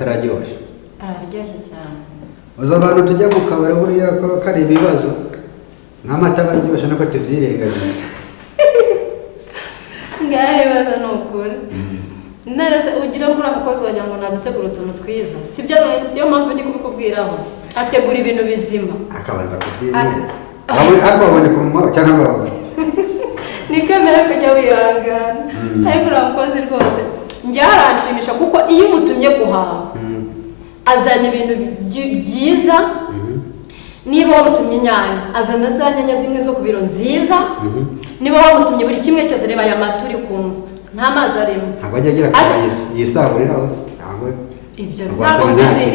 atararyoshye araryoshye cyane uza abantu tujya mu kabari buriya ko kari ibibazo n'amata araryoshye nako tubyirengagiza ngaho ibibazo ni ukuri narese ugira ngo uriya mukozi wagira ngo nadutegura utuntu twiza sibyo siyo mpamvu ndi kubikubwiraho ategura ibintu bizima akabaza kubyinira abo babone ku munwa cyangwa babone ni kamera kujya wihangana ariko uriya mukozi rwose njye haranshimisha kuko iyo umutumye guhaha azana ibintu byiza niba wamutumye inyanya azana za nyanya zimwe zo ku biro nziza niba wamutumye buri kimwe cyose reba aya mata uri kumwe nta mazi arimo ntabwo ajya agira akamaro yisagurira hose ntabwo ibyo ntabwo mbizi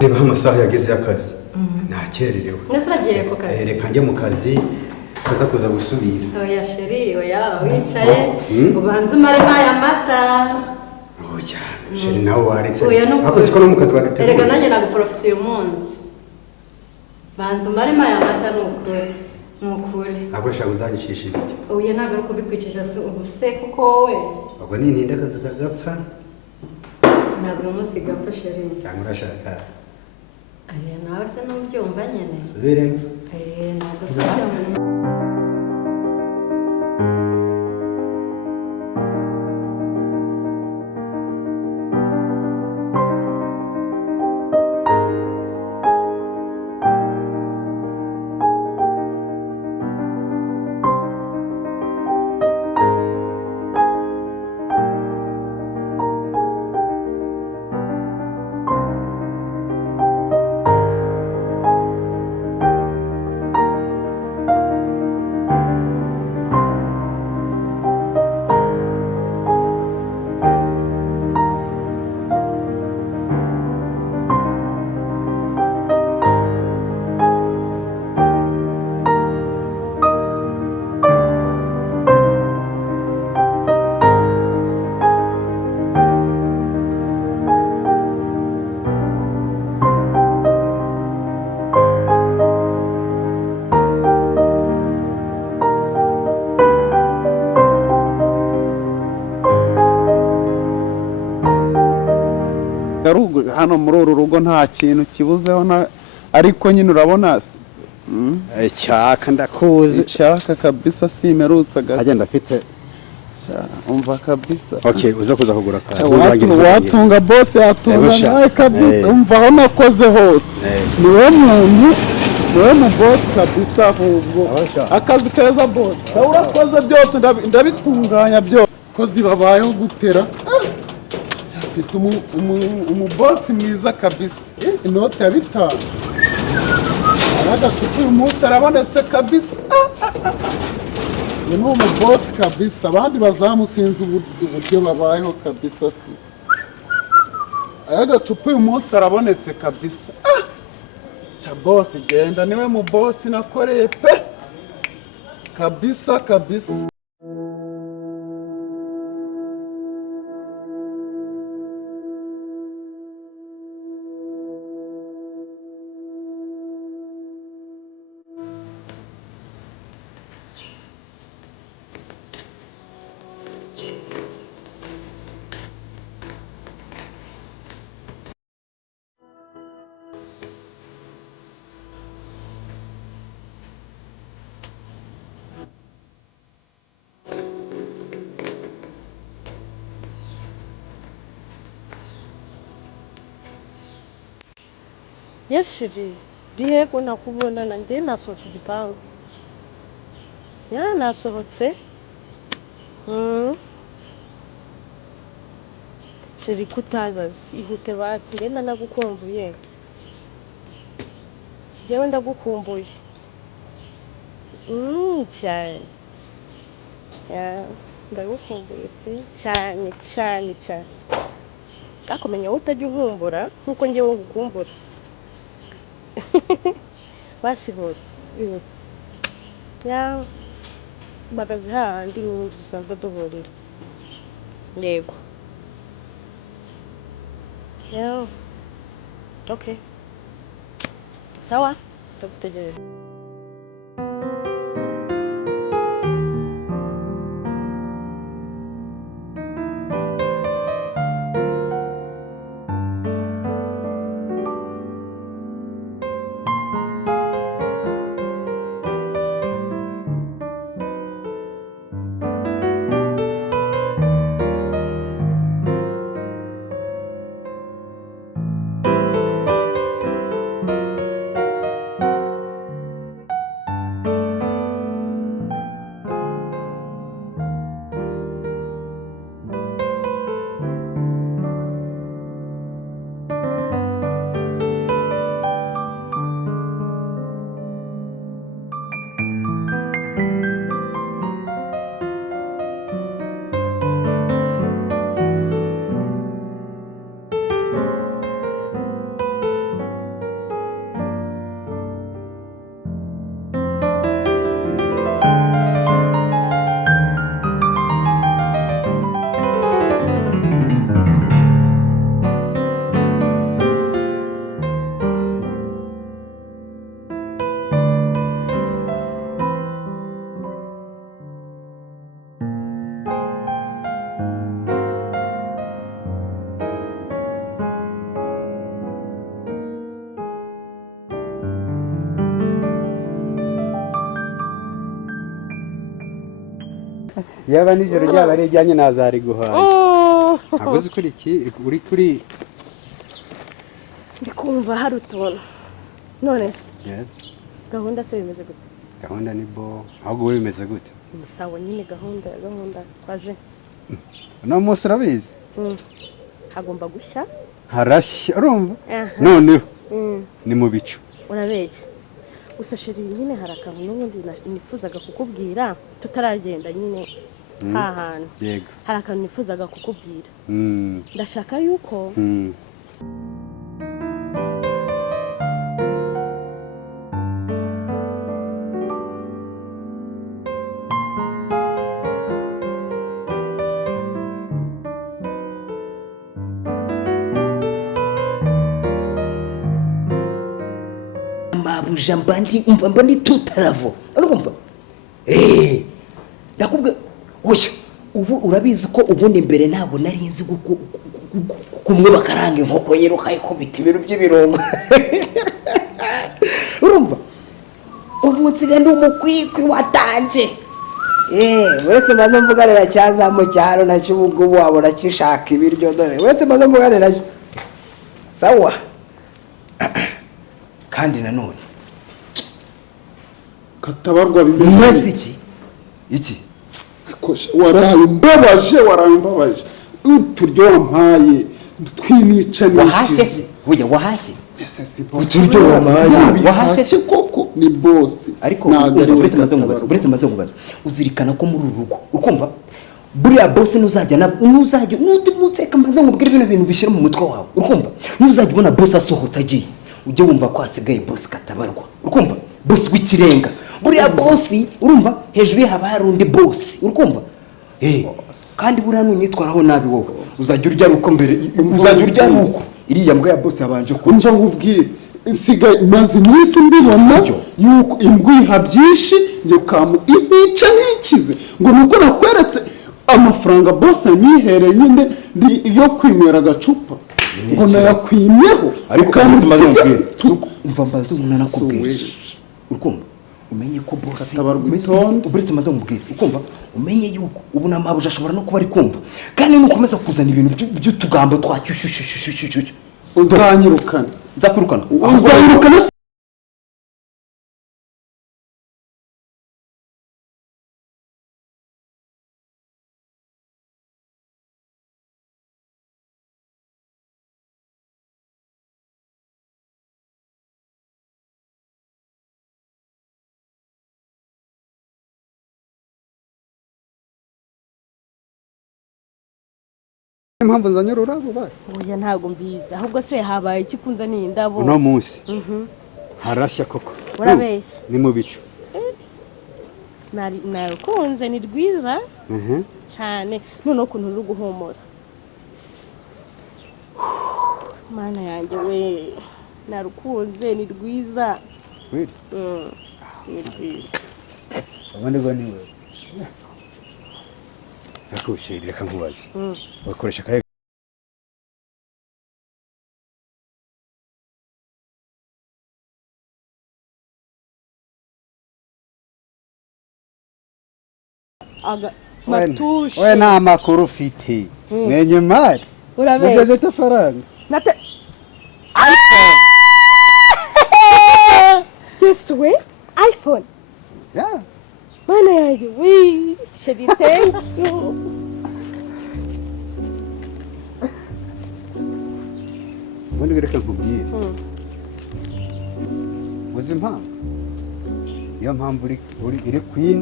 reba amasaha yageze y'akazi nakererewe nese agiye ku kazi reka njye mu kazi kaza kuza gusubira oya sheri oya wicaye ubanza umaremo aya mata oya sheri nawe waretse ariko ko no mu kazi badutegura erega nanjye naguporofisi uyu munsi banza umaremo aya mata ni ukuri ntabwo ushaka uzanyicisha ibiryo oya ntabwo ari ukubikwicisha ubuse kuko wowe ubwo nintinda akazi kagapfa ntabwo uyu munsi gapfa sheri cyangwa urashaka nawe se n'ubyumva nyine subiremo ntabwo se byumva hano muri uru rugo nta kintu kibuzeho ariko nyine urabona cyaka ndakuzi cyaka kabisa simerutse agenda afite umva kabisa okay uza kuza kugura watunga boss yatunga nawe kabisa umva aho nakoze hose niwe muntu niwe mu boss kabisa ahubwo akazi keza boss urakoze byose ndabitunganya byose ko zibabayeho gutera afite umubosi mwiza kabisa inote ya 5 aragacupa uyu munsi arabonetse kabisa ni umubosi kabisa abandi bazamusinze uburyo babayeho kabisa aragacupa uyu munsi arabonetse kabisa cha boss genda niwe mu boss nakoreye pe kabisa kabisa Yeshiri, bihe kuna kubona na nje nasohotse igipangu. Ya nasohotse. Shiri kutaza ihute basi ngenda nagukumbuye. Jewe ndagukumbuye. Cyane. Ya. ndagukumbuye pe cyane cyane cyane akomenya wowe utajya unkumbura nkuko njyewe ngukumbura basibura ya bagaze hahandi n'ubundi dusanzwe duhurira yego ya okay sawa ndagutegereje yaba nijoro ryaba ari ijyanye nazari guhaye ntabwo uzi kuri iki uri kuri ndikumva hari utuntu none se gahunda se bimeze gute gahunda ni bo ahubwo wowe bimeze gute ni sawa nyine gahunda twaje uno munsi urabizi hagomba gushya harashya urumva noneho ni mu bicu urabeshya gusa sheri nyine hari akantu n'ubundi nifuzaga kukubwira tutaragenda nyine hahandi yego hari akantu nifuzaga kukubwira ndashaka yuko mabuja mbandi tutaravo urumva ndakubwe oya ubu urabizi ko ubundi mbere ntabwo nari nzi kumwe bakaranga inkoko yiruka ikubita ibiro by'ibirungo urumva ubu nsigandi umukwikwi watanje uretse maze mvuganira cyaza mu cyaro nacyo ubungubu wabona kishaka ibiryo dore uretse maze mvuganira sawa kandi nanone katabarwa bimeze iki waraye imbabaje uturyo wampaye twimica wahashye se oya wahashye ese si uturyo wampaye wahashye se koko ni boss ariko uretse maze ngubaza uzirikana ko muri urugo ukumva buriya boss nuzajya nuteka maze ngubwira ibintu bishira mu mutwe wawe ukumva nuzajya ubona boss asohotse agiye ujye wumva ko hasigaye boss katabarwa ukumva boss w'ikirenga buriya boss urumva hejuru haba hari undi boss ukumva kandi buriya nunyitwaraho nabi wowe uzajya urya ruko mbere uzajya urya ruko iriya mbwa ya boss yabanje kumva nkubwire isigaye maze iminsi mbibona yuko imbwiha byinshi nge kamu ibica ntikize ngo nuko nakweretse amafaranga boss anyihereye nyine iyo kwinywera agacupa ngo nayakwimyeho ariko kandi maze ngubwire umva mbanze umunana kubwira urukumva umenye ko boss uretse maze ngubwire ukumva umenye yuko ubu namabuja ashobora no kuba ari kumva kandi nukomeza kuzana ibintu by'utugambo twacyushyu uzanyirukana nzakwirukana impamvu nzanye ururabo bari oya ntago mbizi ahubwo se habaye iki kunzaniye indabo uno munsi harashya koko urabeshya ni mu bicu narukunze ni rwiza cyane noneho ukuntu ruri guhumura mana yanjye we narukunze ni rwiza ni rwiza ubundi bwo ni we nakushira reka nkubaze bakoresha kaye matushe we nta makuru ufite mwenye mari urabeshya faranga nate iPhone yes we iPhone yeah mana yanjye we sheri thank you ubundi bireka nkubwire uzi impamvu iyo mpamvu iri queen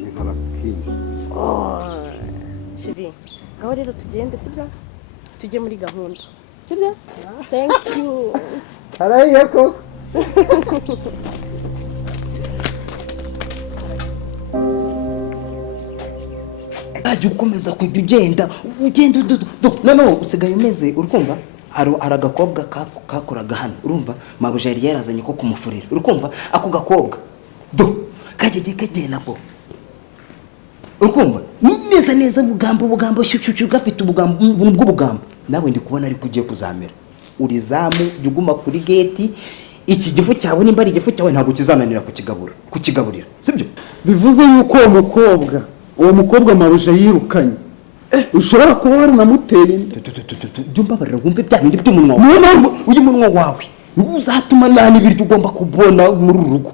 ni nkaba queen sheri ngaho rero tugende sibyo tujye muri gahunda sibyo thank you harayiye ko ajya ukomeza kugenda no usigaye umeze urumva hari agakobwa kakoraga hano urumva mabuja yari yarazanye ko kumufurira urumva ako gakobwa kajye kagenda bo urumva neza ubugambo shyushyu gafite ubw'ubugambo nawe ndi kubona ariko ugiye kuzamera urizamu juguma kuri gate iki gifu cyawe nimba ari igifu cyawe ntabwo kizananira kukigaburira sibyo bivuze yuko uwo mukobwa mabuja yirukanye ushobora kuba waranamuteye jumba barira wumve bya bindi by'umunwa wawe uyu munwa wawe uzatuma nani ibiryo ugomba kubona muri rugo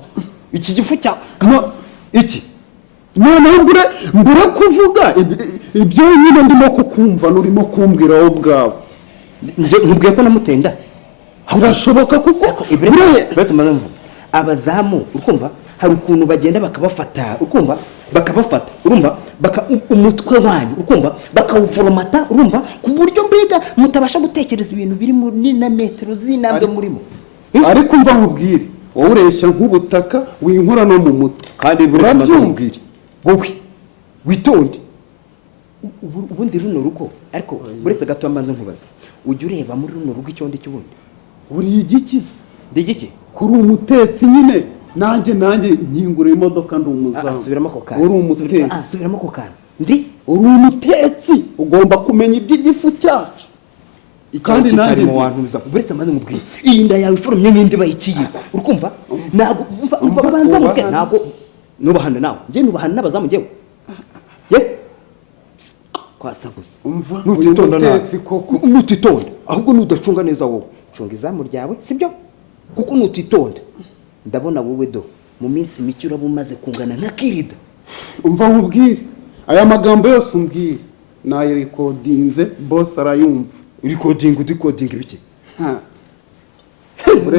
iki gifu cyawe iki none mbure kuvuga ibyo nyine ndimo kukumva nurimo kumbwira wowe ubwawe ntubwiye ko namutenda urashoboka kuko ibiretse mvuga abazamu urumva hari ukuntu bagenda bakabafata urumva urumva umutwe wanyu urumva bakawuforomata urumva ku buryo mbega mutabasha gutekereza ibintu biri muri na metero z'intambwe murimo ariko umva nkubwire wowe ureshya nk'ubutaka winkora no mu mutwe kandi burabyumvire wowe witonde ubundi runo rugo ariko uretse gato amanze nkubaza ujya ureba muri runo rugo icyo ndi cy'ubundi uri igiki se ndi igiki kuri umutetsi nyine nanjye nkingura imodoka ndi umuzamu asubiramo ako kantu uri umutetsi asubiramo ako kantu uri umutetsi ugomba kumenya iby'igifu cyacu kandi nanjye mu bantu biza uretse amaze mubwiye iyi nda yawe iforomye nk'indi bayikiyiko urumva ntabwo umva banza mubwe ntabwo nubahana nawe njye nubahana n'abazamu njyewe ye kwasa gusa umva umutetsi koko nutitonda ahubwo nudacunga neza wowe cunga izamu ryawe sibyo kuko nutitonda ndabona wowe mu minsi mike uraba umaze kungana nka kirida umva nkubwire aya magambo yose umbwire nayirekodinze boss arayumva urikodinga ibiki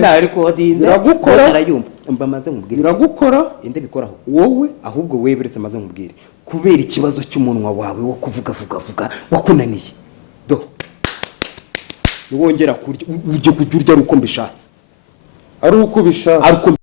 nayirekodinze biragukora arayumva mba maze nkubwire biragukora inde bikoraho wowe ahubwo wewe uretse maze nkubwire kubera ikibazo cy'umunwa wawe wo kuvuga wakunaniye niwongera kurya ujye kujya urya ari uko mbishatse ari uko ubishatse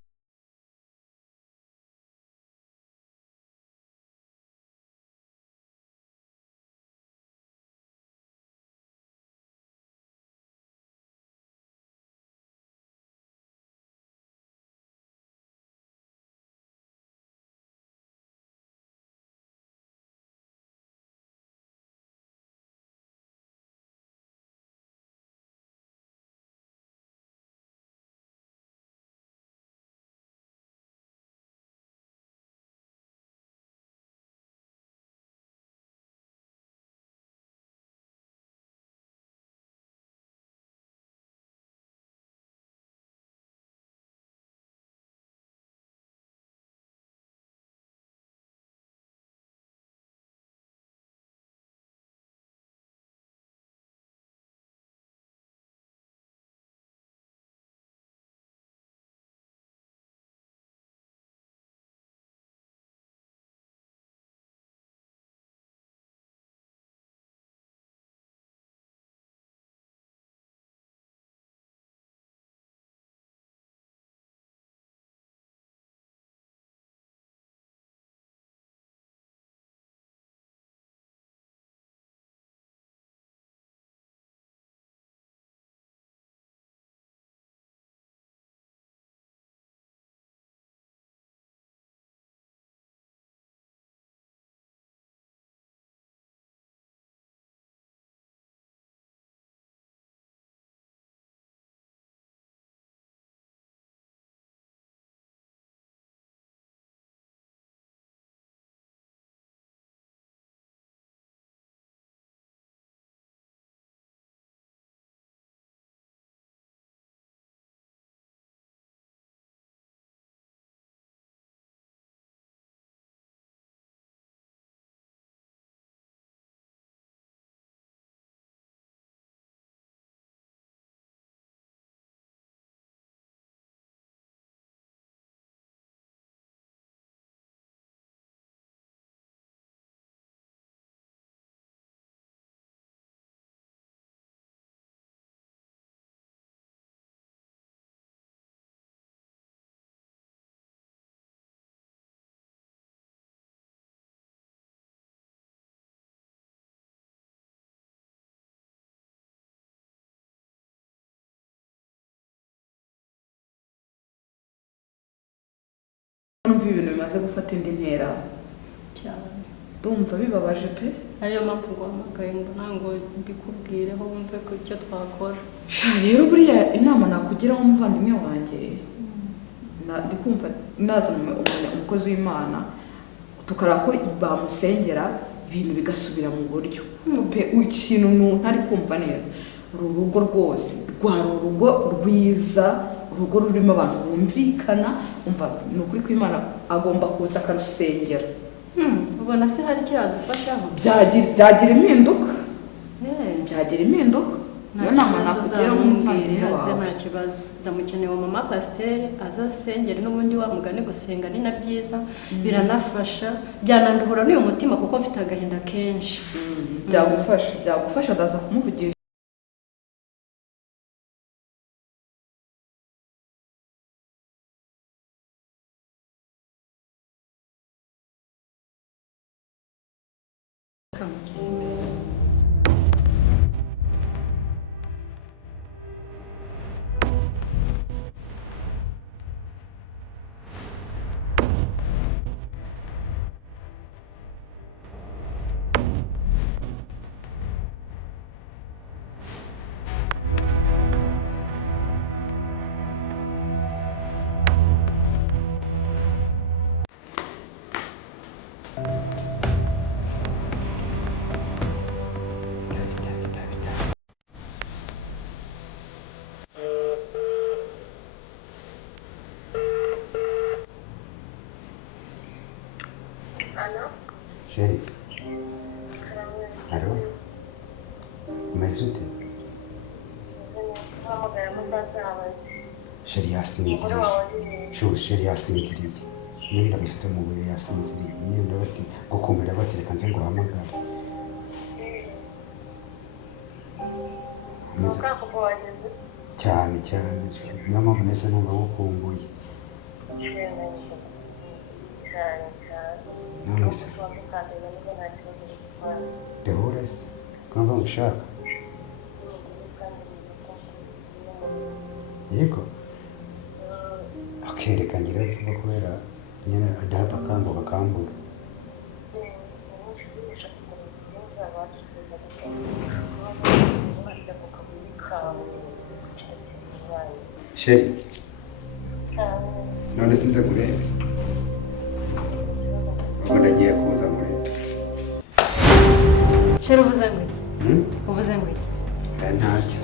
numva ibintu bimaze gufata indi ntera cyane ndumva bibabaje pe ariyo mpamvu nguhamagaye ngo ntabwo mbikubwireho wumve ko icyo twakora rero buriya inama nakugira nk'umuvandimwe wanjye ndi kumva nazana umukozi w'Imana tukaraba ko bamusengera ibintu bigasubira mu buryo pe ikintu ntari kumva neza uru rugo rwose rwari urugo rwiza urugo rurimo abantu bumvikana umva ni ukuri ko Imana agomba kuza akarusengera ubona se hari icyo yadufashaho byagira impinduka byagira impinduka niyo nama nakugira nk'umuvandimwe wawe nta kibazo ndamukeneye uwo mama pasiteri aza asengera n'ubundi wa mugani gusenga ni na byiza biranafasha byananduhura n'uyu mutima kuko mfite agahinda kenshi byagufasha ndaza kumuvugisha Chérie. Allô? Umeze ute? Chérie yasinziriye. Chérie yasinziriye. Niba ndamusitse mu buriri yasinziriye. Niba ndabati gukumira batereka nze ngo uhamagare. Cyane cyane. Niyo mpamvu nese numva ngukumbuye. None se Deborah se kwamba ngushaka yego akereka ngira vuba kubera nyine adahava akambuka akambura Sheri none sinze kureba ubundi agiye kuza muri Sheri uvuze ngo iki? Uvuze ngo iki? Ntacyo